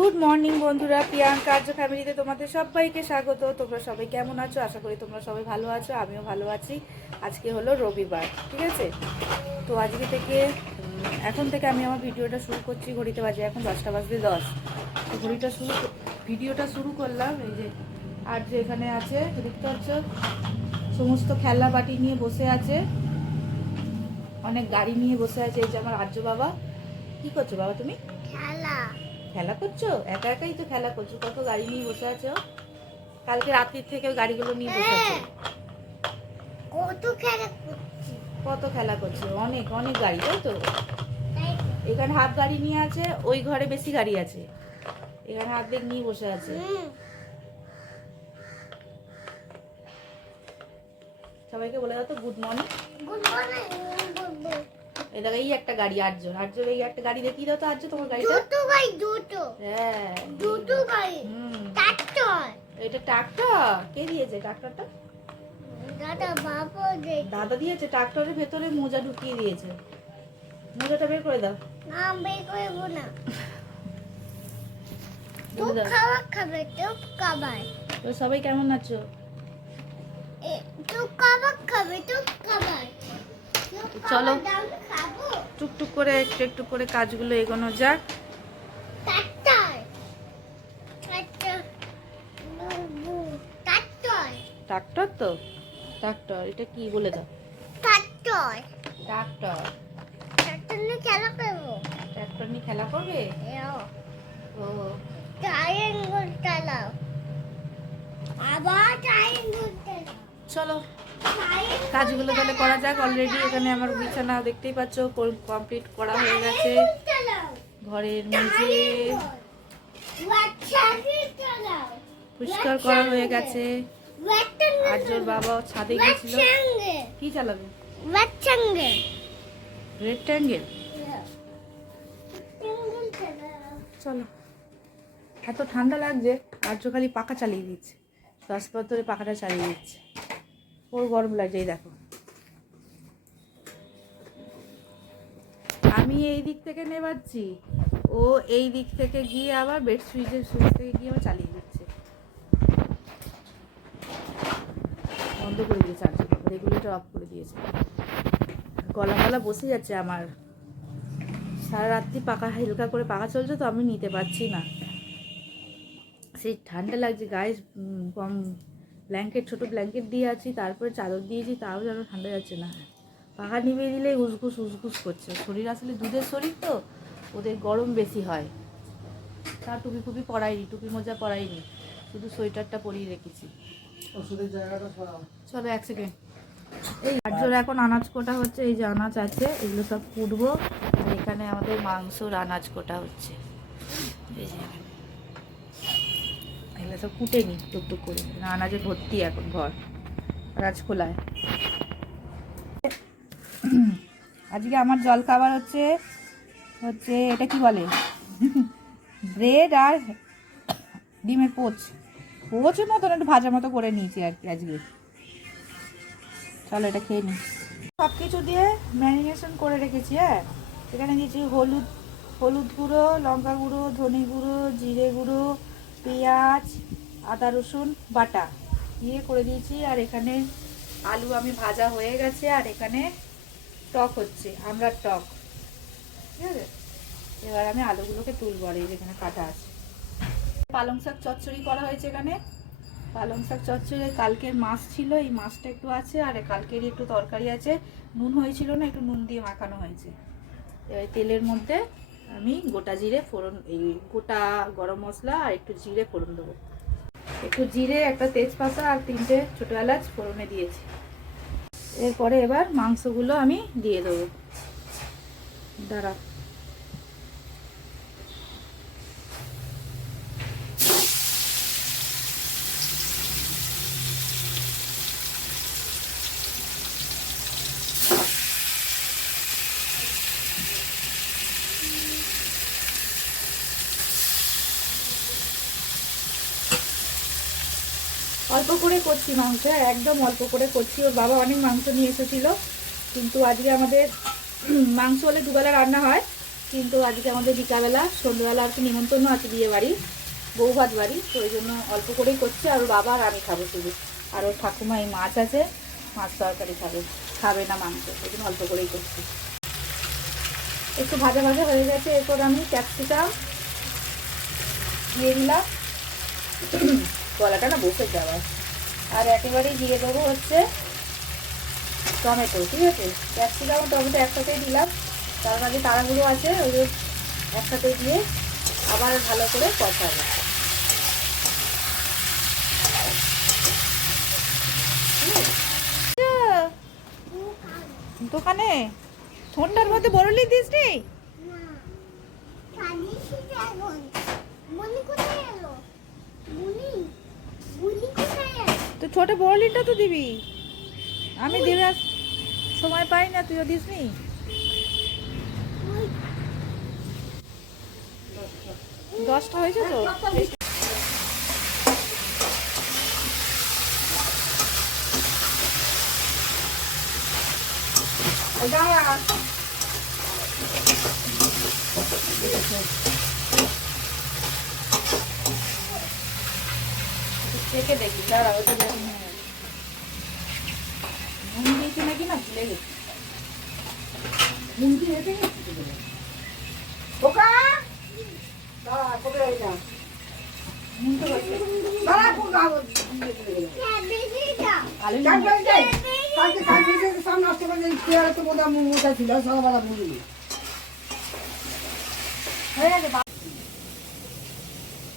Good morning বন্ধুরা, প্রিয়াঙ্কা আর্য ফ্যামিলিতে তোমাদের সবাইকে স্বাগত। তোমরা সবাই কেমন আছো? আশা করি তোমরা সবাই ভালো আছো, আমিও ভালো আছি। আজকে হলো রবিবার, ঠিক আছে? তো আজকে থেকে এখন থেকে আমি আমার ভিডিওটা শুরু করছি। ঘড়িতে বাজে এখন 10:10। তো ভিডিওটা শুরু করলাম। এই যে আর্য এখানে আছে, দেখতে পাচ্ছ, সমস্ত খেলনা বাটি নিয়ে বসে আছে, অনেক গাড়ি নিয়ে বসে আছে। এই যে আমার আর্য বাবা। কি করছো বাবা তুমি? খেলা করছো? একা একাই তো খেলা করছো। কত গাড়ি নিয়ে বসে আছো? কালকে রাত্রির থেকে গাড়িগুলো নিয়ে বসে আছো। কত খেলা করছো? অনেক অনেক গাড়ি, তাই তো? এখানে হাফ গাড়ি নিয়ে আছে, ওই ঘরে বেশি গাড়ি আছে। এখানে অর্ধেক নিয়ে বসে আছে। সবাইকে বলে দাও তো গুড মর্নিং। এই দেখো, এই একটা গাড়ি আর্যর এই একটা গাড়ি দেখিয়ে দাও তো আর্য, তোমার গাড়িটা। হ্যাঁ, এটা ট্রাক্টর। কে দিয়েছে ট্রাক্টরটা? দাদা দিয়েছে। ট্রাক্টরের ভেতরে মোজা ঢুকিয়ে দিয়েছে। মোজাটা বের করে দাও। তো সবাই কেমন আছো? চলো টুকটুক করে একটু একটু করে কাজগুলো এগোনো যাক। ট্রাক্টর তো ট্রাক্টর, এটা কি বলে দাও? ট্রাক্টর নিয়ে খেলা করবে। ও চলো কাজগুলো তাহলে করা যাক। অলরেডি এখানে আমার বিছানা দেখতেই পাচ্ছ কমপ্লিট করা হয়ে গেছে। ঘরের মেঝে পরিষ্কার করা হয়ে গেছে। আর্যর বাবা ছাদে গেছিল। কি চালাবে? রেক্ট্যাঙ্গেল। চলো, এত ঠান্ডা লাগছে, আর্য খালি পাখা চালিয়ে দিচ্ছে। 10 ধরে পাখাটা চালিয়ে দিচ্ছে, ওর গরম লাগছে। এই দেখো, আমি এই দিক থেকে নেবাচ্ছি, ও এই দিক থেকে গিয়ে আবার বেড সুইচের সুইচ থেকে গিয়ে আবার চালিয়ে দিচ্ছে। বন্ধ করে দিয়েছে আর্য, রেগুলেটর অফ করে দিয়েছে। গলা বসে যাচ্ছে আমার। সারা রাত্রি পাখা হালকা করে পাখা চলছে, তো আমি নিতে পারছি না। সেই ঠান্ডা লাগছে গায়ে। কম ব্ল্যাঙ্কেট, ছোটো ব্ল্যাঙ্কেট দিয়ে আছি, তারপরে চাদর দিয়েছি, তাও যেন ঠান্ডা যাচ্ছে না। পাখা নিভিয়ে দিলেই উসঘুস করছে। শরীর আসলে দুধের শরীর তো, ওদের গরম বেশি হয়। তা টুপি ফুপি পরাইনি, টুপি মোজা পরাইনি, শুধু সোয়েটারটা পরিয়ে রেখেছি। ওষুধের জায়গাটা সরাও। চলো 1 সেকেন্ড। এই আর্যর এখন আনাজ কোটা হচ্ছে। এই যে আনাজ আছে, এগুলো সব কুটবো। আর এখানে আমাদের মাংসর আনাজ কোটা হচ্ছে। এই যে এগুলো সব কুটে নি টুকটুক করে। আনাজে ভর্তি এখন ঘর রাজখোলায়। আজকে আমার জল খাবার হচ্ছে এটা কি বলে, ব্রেড আর ডিমের পোচের মতন একটু ভাজার মতো করে নিয়েছি আর কি আজকে। চলো এটা খেয়ে নিই। সব কিছু দিয়ে ম্যারিনেশন করে রেখেছি। হ্যাঁ, এখানে দিয়েছি হলুদ গুঁড়ো, লঙ্কা গুঁড়ো, ধনে গুঁড়ো, জিরে গুঁড়ো, পেঁয়াজ, আদা রসুন বাটা দিয়ে করে দিয়েছি। আর এখানে আলু আমি ভাজা হয়ে গেছে। আর এখানে টক হচ্ছে, আমড়ার টক, ঠিক আছে? এবার আমি আলুগুলোকে তুলবো। আর এই যেখানে কাটা আছে। পালং শাক চচ্চড়ি করা হয়েছে এখানে। পালং শাক চচ্চড়ি কালকের মাছ ছিল, এই মাছটা একটু আছে। আর কালকেরই একটু তরকারি আছে, নুন হয়েছিল না, একটু নুন দিয়ে মাখানো হয়েছে। এবার তেলের মধ্যে আমি গোটা জিরে ফোড়ন, এই গোটা গরম মশলা আর একটু জিরে ফোড়ন দেবো। একটু জিরে, একটা তেজপাতা আর 3টে ছোটো এলাচ ফোড়নে দিয়েছি। এরপরে এবার মাংসগুলো আমি দিয়ে দেবো। দাঁড়া, অল্প করে করছি মাংস, একদম অল্প করে করছি। ওর বাবা অনেক মাংস নিয়ে এসেছিলো, কিন্তু আজকে আমাদের মাংস হলে দুবেলা রান্না হয়, কিন্তু আজকে আমাদের বিকালবেলা সন্ধ্যাবেলা আর কি নিমন্ত্রণ আছে বিয়ে বাড়ি, বৌভাত বাড়ি, তো ওই জন্য অল্প করেই করছে। আর ওর বাবা আর আমি খাবো শুধু, আর ওর ঠাকুমা এই মাছ আছে, মাছ তরকারি খাবে না মাংস, ওই জন্য অল্প করেই করছি। একটু ভাজা ভাজা হয়ে গেছে, এরপর আমি ক্যাপসিকাম দিয়ে দিলাম, গলাটা না বসে যাওয়ার, আর একেবারেই দিয়ে দেবো হচ্ছে টমেটো। ঠিক আছে, ক্যাপসিকাম টমেটো একসাথেই দিলাম, তার আগে তাড়াগুলো আছে ওই একসাথে দিয়ে আবার ভালো করে কষাবো। দোকানে ঠোঁটটার মধ্যে বরলি দিস নি? তো ছোট বরলিটা তো দিবি, আমি দেবে সময় পাই না, তুইও দিস নি? দশটা হয়েছে তো। দেখে দেখি দাঁড়া, ওটা নুন দিয়েছি নাকি না ভুলে গেছি। নুন দিয়ে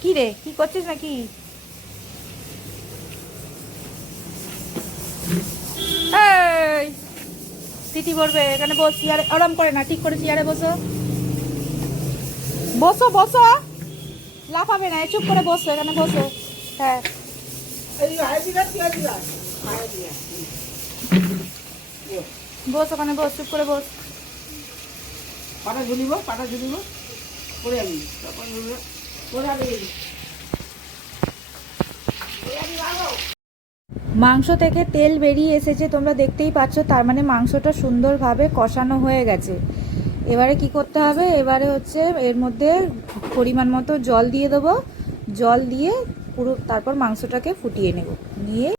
কি রে, কি করছিস নাকি? সিটি পড়বে, এখানে বস, চেয়ারে আরাম করে না, ঠিক করে চেয়ারে বসো, বসো বসো, লাফাবে না, চুপ করে বসো, এখানে বসো। হ্যাঁ বস, ওখানে বস, চুপ করে বস। পাটা ঝুলিব করে আমি মাংস থেকে তেল বেরিয়ে এসেছে, তোমরা দেখতেই পাচ্ছ, তার মানে মাংসটা সুন্দরভাবে কষানো হয়ে গেছে। এবারে কি করতে হবে, এবারে হচ্ছে এর মধ্যে পরিমাণ মতো জল দিয়ে দেবো, জল দিয়ে পুরো তারপর মাংসটাকে ফুটিয়ে নেব, নিয়ে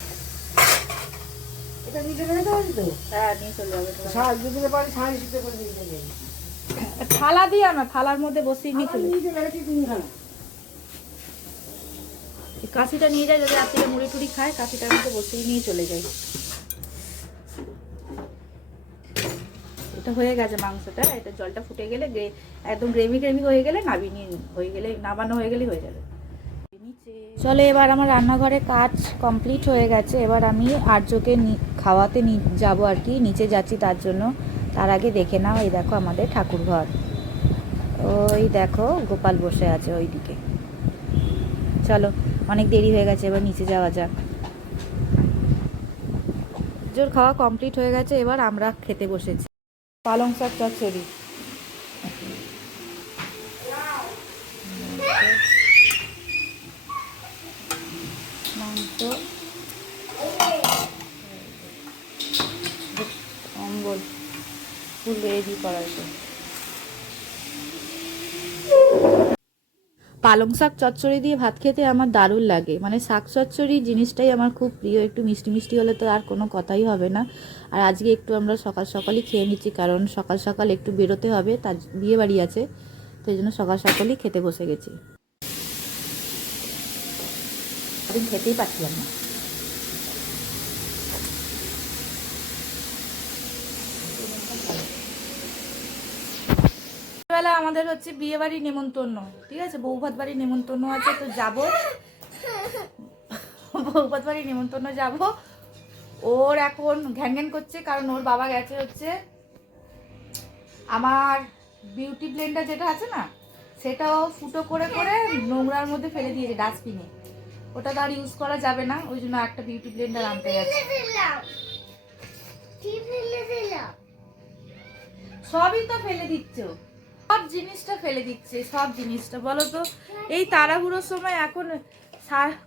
এটা নিচে রেখে দেওয়া তো? হ্যাঁ নিয়ে চলে যাবে। দিতে পারি, সাড়ে সিদ্ধ করে দিতে পারি। থালা দিয়ে না, থালার মধ্যে বসিয়ে নিয়ে চলে নিচে রেখেছি তিনখানা। কাশিটা নিয়ে যায়, যদি রাত্রিরে মুড়ি টুড়ি খায় কাশিটার মধ্যে বসিয়ে নিয়ে চলে যায়। এটা হয়ে গেছে মাংসটা, এটা জলটা ফুটে গেলে একদম গ্রেভি হয়ে গেলে নামানো হয়ে গেলেই হয়ে যাবে। চলো, এবার আমার রান্নাঘরে কাজ কমপ্লিট হয়ে গেছে। এবার আমি আর্যকে খাওয়াতে যাবো আর কি, নিচে যাচ্ছি তার জন্য। তার আগে দেখে নাও, এই দেখো আমাদের ঠাকুর ঘর, ওই দেখো গোপাল বসে আছে ওইদিকে। চলো, অনেক দেরি হয়ে গেছে, এবার নিচে যাওয়া যাক। জোর খাওয়া কমপ্লিট হয়ে গেছে, এবার আমরা খেতে বসেছি। পালং শাক চচ্চড়ি, মাংস, অম্বল, ফুল রেডি করা আছে। পালং শাক চচ্চড়ি দিয়ে ভাত খেতে আমার দারুণ লাগে, মানে শাক চচ্চড়ি জিনিসটাই আমার খুব প্রিয়। একটু মিষ্টি মিষ্টি হলে তো আর কোনো কথাই হবে না। আর আজকে একটু আমরা সকাল সকালই খেয়ে নিচ্ছি, কারণ সকাল সকাল একটু বেরোতে হবে, তার বিয়ে বাড়ি আছে, তো এই জন্য সকাল সকালই খেতে বসে গেছি। খেতেই পারছিলাম না। বেলা আমাদের হচ্ছে বিয়ে বাড়ির নেমন্তন্ন, ঠিক আছে, বৌভাত বাড়ির নেমন্তন্ন আছে, তো যাবো বৌভাত বাড়ির নেমন্তন্ন যাব। ওর এখন ঘ্যান ঘ্যান করছে, কারণ ওর বাবা গেছে হচ্ছে আমার বিউটি ব্লেন্ডার যেটা আছে না, সেটাও ফুটো করে করে নোংরার মধ্যে ফেলে দিয়েছে ডাস্টবিনে, ওটা তো আর ইউজ করা যাবে না, ওই জন্য একটা বিউটি ব্লেন্ডার আনতে গেছে। সবই তো ফেলে দিচ্ছ, সব জিনিসটা ফেলে দিচ্ছে, সব জিনিসটা বলো তো। এই তাড়াহুড়োর সময় এখন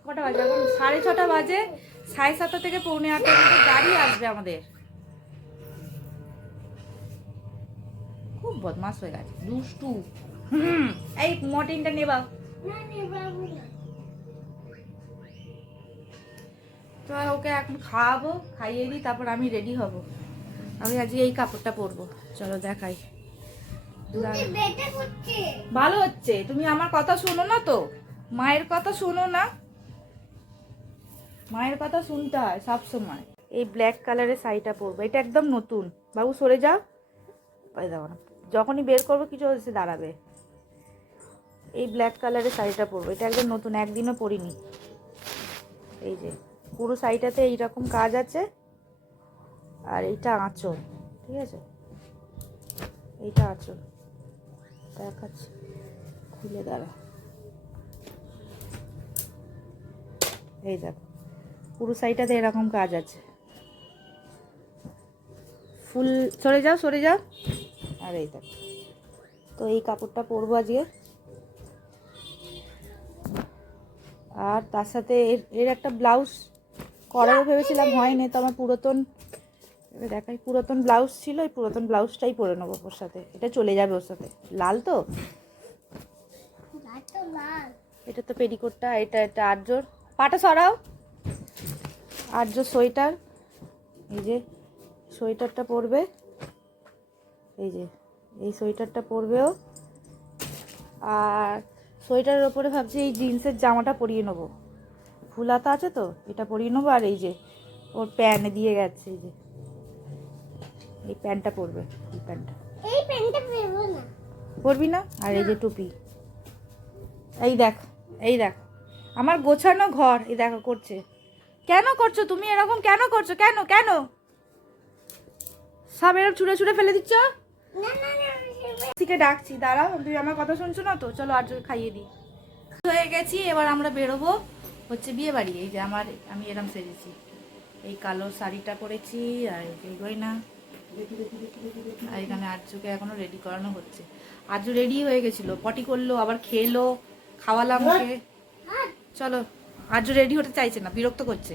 কটা বাজে, এখন 6:30 বাজে, 7:30 থেকে 7:45 গাড়ি আসবে আমাদের। খুব বদমাস হয়ে গেছে, দুষ্টু। এই মর্টিনটা নেবা। তো ওকে এখন খাওয়াবো, খাইয়ে দিই, তারপর আমি রেডি হব। আমি আজকে এই কাপড়টা পরবো, চলো দেখাই। ভালো হচ্ছে, তুমি আমার কথা শোনো না তো, মায়ের কথা শোনো না, মায়ের কথা শুনতে হয় সব সময়। এই ব্ল্যাক কালারের শাড়িটা পরবো, এটা একদম নতুন। বাবু সরে যাও, পাই দাও না, যখনই বের করবো কিছু এসে দাঁড়াবে। এই ব্ল্যাক কালারের শাড়িটা পরবো, এটা একদম নতুন, একদিনও পরিনি। এই যে পুরো শাড়িটাতে এইরকম কাজ আছে, আর এইটা আঁচল, ঠিক আছে, এইটা আঁচল দেখাচ্ছি, খুলে দাঁড়া। এই দেখো পুরো শাড়িটাতে এরকম কাজ আছে, ফুল। সরে যাও, সরে যাও। আর এই দেখো, তো এই কাপড়টা পরবো আজকে। আর তার সাথে এর একটা ব্লাউজ করাবো ভেবেছিলাম, হয়নি। তো আমার পুরাতন, দেখাই, পুরাতন ব্লাউজ ছিল, এই পুরাতন ব্লাউজটাই পরে নেবো ওর সাথে, এটা চলে যাবে ওর সাথে। লাল তো, এটা তো পেটিকোটটা, এটা এটা আটজোর, পাটা সরাও, আটজোর সোয়েটার। এই যে সোয়েটারটা পরবে, এই যে এই সোয়েটারটা পরবেও। আর সোয়েটারের ওপরে ভাবছি এই জিন্সের জামাটা পরিয়ে নেবো, ফুল হাতা আছে তো, এটা পরিয়ে নেবো। আর এই যে ওর প্যান্ট দিয়ে গেছে, এই যে এই প্যান্টটা পরবে, এই প্যান্টটা, এই প্যান্টটা পরবো না, পরবি না। আর এই যে টুপি, এই দেখ, এই দেখ আমার গোছানো ঘর, এই দেখো করছে। কেন করছো তুমি এরকম, কেন করছো, কেন কেন সব এরকম ছুঁড়ে ছুঁড়ে ফেলে দিচ্ছ? না না না থেকে ডাকছি, দাঁড়াও, তুমি আমার কথা শুনছো না তো, চলো আর খাইয়ে দিই। হয়ে গেছি, এবার আমরা বেরোবো হচ্ছে বিয়ে বাড়ি। এই যে আমি এরম সেজেছি, এই কালো শাড়িটা পরেছি, আর এই গয়না। আর এখানে আর্যকে এখনো রেডি করানো হচ্ছে। আর্য রেডি হয়ে গেছিল, পটি করলো, আবার খেলো, খাওয়ালাম ওকে। চলো, আর্য রেডি হতে চাইছে না, বিরক্ত করছে,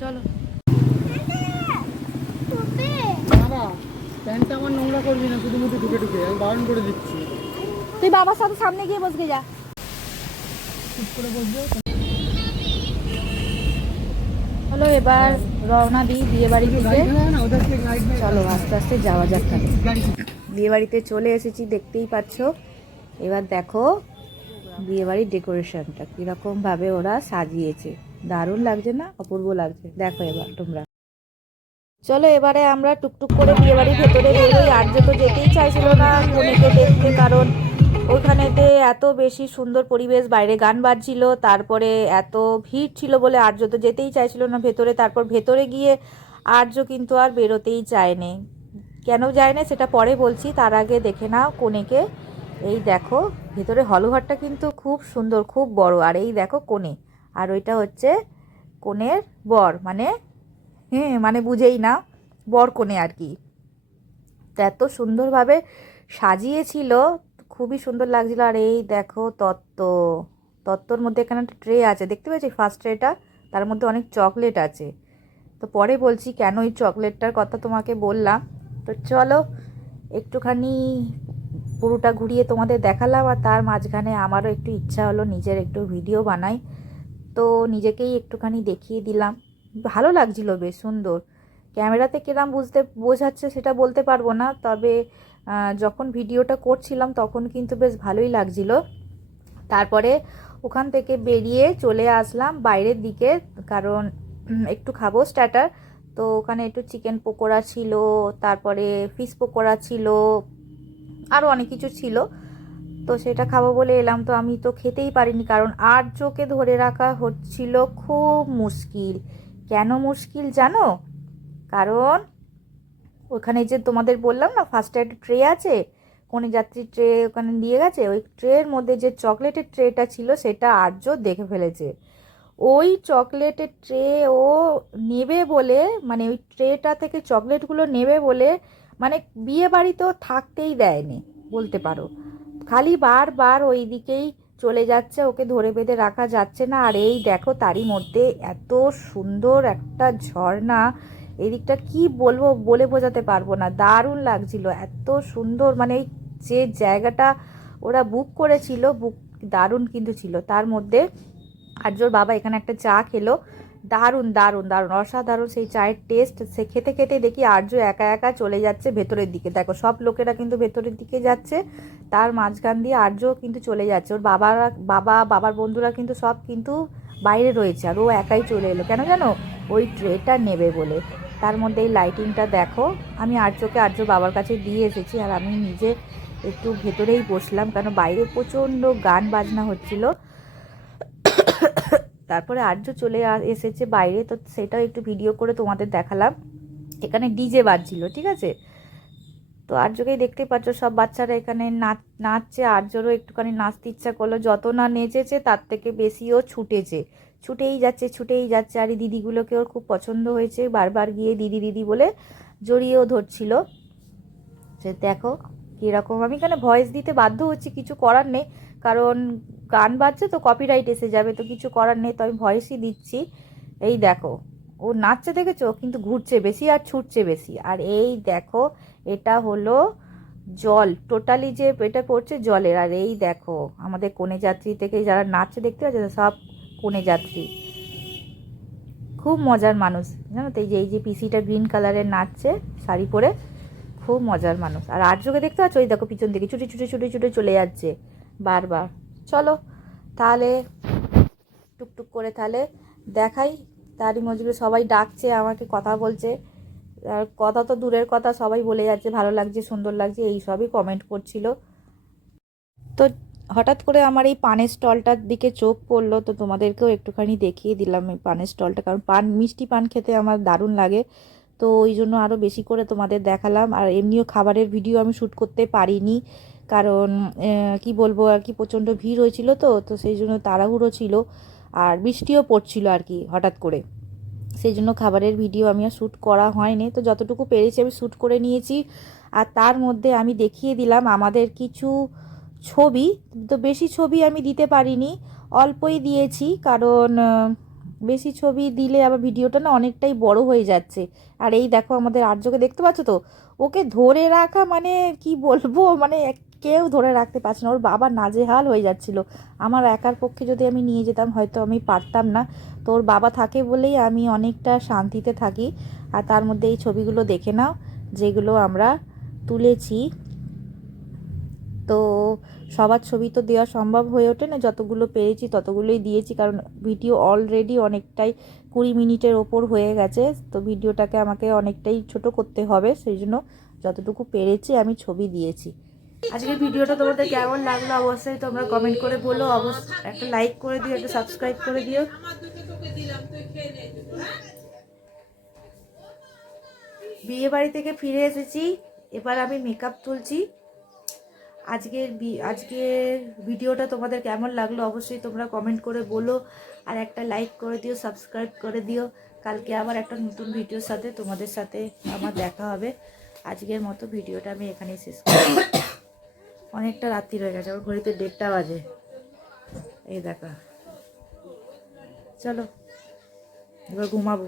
চলো। প্যান্টটা আমার নোংরা করবি না, শুধু মুখে ঢুকে ঢুকে, আমি বারণ করে দিচ্ছি। তুই বাবার সাথে সামনে গিয়ে বসকে যা, চুপ করে বসবে। হলো এবার রওনা দিই বিয়ে বাড়ি থেকে। চলো আস্তে আস্তে যাওয়া যাক। বিয়ে বাড়িতে চলে এসেছি, দেখতেই পাচ্ছ। এবার দেখো বিয়ে বাড়ির ডেকোরেশনটা কিরকম ভাবে ওরা সাজিয়েছে, দারুণ লাগছে না, অপূর্ব লাগছে। দেখো এবার তোমরা, চলো এবারে আমরা টুকটুক করে বিয়ে বাড়ির ভেতরে বেরোই। আর যে তো যেতেই চাইছিল না কনেকে দেখতে, কারণ ওইখানেতে এত বেশি সুন্দর পরিবেশ, বাইরে গান বাজছিল, তারপরে এত ভিড় ছিল বলে আর্য তো যেতেই চাইছিল না ভেতরে। তারপর ভেতরে গিয়ে আর্য কিন্তু আর বেরোতেই চায়নি। কেন যায় না সেটা পরে বলছি, তার আগে দেখে নাও কনেকে। এই দেখো ভেতরে হলঘরটা কিন্তু খুব সুন্দর, খুব বড়। আর এই দেখো কনে, আর ওইটা হচ্ছে কনের বর, মানে হ্যাঁ মানে বুঝেই না, বর কনে আর কি। তো এত সুন্দরভাবে সাজিয়েছিল, খুবই সুন্দর লাগছিল। আর এই দেখো তত্ত্বর মধ্যে এখানে একটা ট্রে আছে, দেখতে পেয়েছি ফার্স্ট ট্রেটা, তার মধ্যে অনেক চকলেট আছে। তো পরে বলছি কেন এই চকলেটটার কথা তোমাকে বললাম। তো চলো একটুখানি পুরোটা ঘুরিয়ে তোমাদের দেখালাম। আর তার মাঝখানে আমারও একটু ইচ্ছা হলো নিজের একটু ভিডিও বানাই, তো নিজেকেই একটুখানি দেখিয়ে দিলাম। ভালো লাগছিল, বেশ সুন্দর। ক্যামেরাতে কিরম বোঝাচ্ছে সেটা বলতে পারবো না, তবে যখন ভিডিওটা করছিলাম তখন কিন্তু বেশ ভালোই লাগছিল। তারপরে ওখান থেকে বেরিয়ে চলে আসলাম বাইরের দিকে, কারণ একটু খাবো স্টার্টার। তো ওখানে একটু চিকেন পকোড়া ছিল, তারপরে ফিশ পকোড়া ছিল, আরও অনেক কিছু ছিল। তো সেটা খাবো বলে এলাম। তো আমি তো খেতেই পারিনি, কারণ আর্যকে ধরে রাখা হচ্ছিল খুব মুশকিল। কেন মুশকিল জানো? কারণ ওখানে যে তোমাদের বললাম না ফার্স্টে একটা ট্রে আছে, কনে যাত্রী ট্রে ওখানে দিয়ে গেছে, ওই ট্রের মধ্যে যে চকলেটের ট্রেটা ছিল সেটা আর্য দেখে ফেলেছে। ওই চকলেটের ট্রে ও নেবে বলে, মানে ওই ট্রেটা থেকে চকলেটগুলো নেবে বলে, মানে বিয়ে বাড়িতেও থাকতেই দেয়নি বলতে পারো। খালি বারবার ওই দিকেই চলে যাচ্ছে, ওকে ধরে বেঁধে রাখা যাচ্ছে না। আর এই দেখো তারই মধ্যে এত সুন্দর একটা ঝর্ণা, এই দিকটা কি বলবো, বলে বোঝাতে পারবো না, দারুণ লাগছিল, এত সুন্দর, মানে এই যে জায়গাটা ওরা বুক করেছিল, বুক দারুণ কিন্তু ছিল। তার মধ্যে আর্যর বাবা এখানে একটা চা খেলো, দারুণ দারুণ দারুণ অসাধারণ সেই চায়ের টেস্ট। সে খেতে খেতে দেখি আর্য একা একা চলে যাচ্ছে ভেতরের দিকে। দেখো সব লোকেরা কিন্তু ভেতরের দিকে যাচ্ছে, তার মাঝখান দিয়ে আর্য কিন্তু চলে যাচ্ছে। ওর বাবার বন্ধুরা কিন্তু সব কিন্তু বাইরে রয়েছে, আর ও একাই চলে এলো কেন জানো, ওই ট্রেটা নেবে বলে। তার মধ্যে এই লাইটিংটা দেখো, আমি আর্যকে আর্য বাবার কাছে দিয়ে এসেছি, আর আমি নিজে একটু ভেতরেই বসলাম, কারণ বাইরে প্রচণ্ড গান বাজনা হচ্ছিল। তারপরে আর্য চলে এসেছে বাইরে, তো সেটাও একটু ভিডিও করে তোমাদের দেখালাম। এখানে ডিজে বাজছিল, ঠিক আছে। তো আর্যকেই দেখতেই পাচ্ছ, সব বাচ্চারা এখানে নাচছে, আর্যরও একটুখানি নাচতে ইচ্ছা করলো, যত না নেচেছে তার থেকে বেশিও ছুটেছে, ছুটেই যাচ্ছে। আর এই দিদিগুলোকে ওর খুব পছন্দ হয়েছে, বারবার গিয়ে দিদি দিদি বলে জড়িয়েও ধরছিল। সে দেখো কীরকম, আমি এখানে ভয়েস দিতে বাধ্য হচ্ছি, কিছু করার নেই, কারণ গান বাজছে তো কপিরাইট এসে যাবে, তো কিছু করার নেই, তো আমি ভয়েসই দিচ্ছি। এই দেখো ও নাচছে দেখেছো, কিন্তু ঘুরছে বেশি আর ছুটছে বেশি। আর এই দেখো এটা হলো জল, টোটালি যে এটা পড়ছে জলের। আর এই দেখো আমাদের কনে যাত্রী থেকে যারা নাচছে দেখতে পাচ্ছে, সব কনে যাত্রী, খুব মজার মানুষ জানো তো। এই যে পিসিটা গ্রিন কালারের নাচছে শাড়ি পরে, খুব মজার মানুষ। আর আর্যকে দেখতে পাচ্ছ, ওই দেখো পিছন দিকে ছুটে চলে যাচ্ছে বারবার। চলো তাহলে টুকটুক করে তাহলে দেখাই। তারই মধ্যে সবাই ডাকছে আমাকে, কথা বলছে, আর কথা তো দূরের কথা, সবাই বলে যাচ্ছে ভালো লাগছে, সুন্দর লাগছে, এই সবই কমেন্ট করছিল। তো হঠাৎ করে আমার এই পানের স্টলটার দিকে চোখ পড়লো, তো তোমাদেরকেও একটুখানি দেখিয়ে দিলাম এই পানের স্টলটা, কারণ মিষ্টি পান খেতে আমার দারুণ লাগে, তো ওই জন্য আরও বেশি করে তোমাদের দেখালাম। আর এমনিও খাবারের ভিডিও আমি শ্যুট করতে পারিনি, কারণ কি বলবো আর কি, প্রচণ্ড ভিড় হয়েছিল, তো সেই জন্য তাড়াহুড়ো ছিল, আর বৃষ্টিও পড়ছিল আর কি হঠাৎ করে, সেই জন্য খাবারের ভিডিও আমি আর শ্যুট করা হয়নি। তো যতটুকু পেরেছি আমি শ্যুট করে নিয়েছি। আর তার মধ্যে আমি দেখিয়ে দিলাম আমাদের কিছু ছবি, তো বেশি ছবি আমি দিতে পারিনি, অল্পই দিয়েছি, কারণ বেশি ছবি দিলে আবার ভিডিওটা না অনেকটাই বড় হয়ে যাচ্ছে। আর এই দেখো আমাদের আর্যকে দেখতে পাচ্ছ তো, ওকে ধরে রাখা মানে কি বলবো, মানে কেউ ধরে রাখতে পারছে না, ওর বাবা নাজেহাল হয়ে যাচ্ছিল। আমার একার পক্ষে যদি আমি নিয়ে যেতাম হয়তো আমি পারতাম না, তো ওর বাবা থাকে বলেই আমি অনেকটা শান্তিতে থাকি। আর তার মধ্যে এই ছবিগুলো দেখে নাও যেগুলো আমরা তুলেছি। তো সবার ছবি তো দেওয়া সম্ভব হয়ে ওঠে না, যতগুলো পেরেছি ততগুলোই দিয়েছি, কারণ ভিডিও অলরেডি অনেকটাই 20 মিনিটের ওপর হয়ে গেছে, তো ভিডিওটাকে আমাকে অনেকটাই ছোট করতে হবে, সেই জন্য যতটুকু পেরেছি আমি ছবি দিয়েছি। আজকের ভিডিওটা তোমাদের কেমন লাগলো অবশ্যই তোমরা কমেন্ট করে বলো, অবশ্যই একটা লাইক করে দিও, একটা সাবস্ক্রাইব করে দিও। বিয়ে বাড়ি থেকে ফিরে এসেছি, এবার আমি মেকআপ তুলছি। আজকের ভিডিওটা তোমাদের কেমন লাগলো অবশ্যই তোমরা কমেন্ট করে বলো, আর একটা লাইক করে দিও, সাবস্ক্রাইব করে দিও। কালকে আবার একটা নতুন ভিডিওর সাথে তোমাদের সাথে আমার দেখা হবে। আজকের মতো ভিডিওটা আমি এখানেই শেষ করছি। অনেকটা রাত্রি হয়ে গেছে, আমার ঘড়িতে 1:30 বাজে, এই দেখা। চলো এবার ঘুমাবো।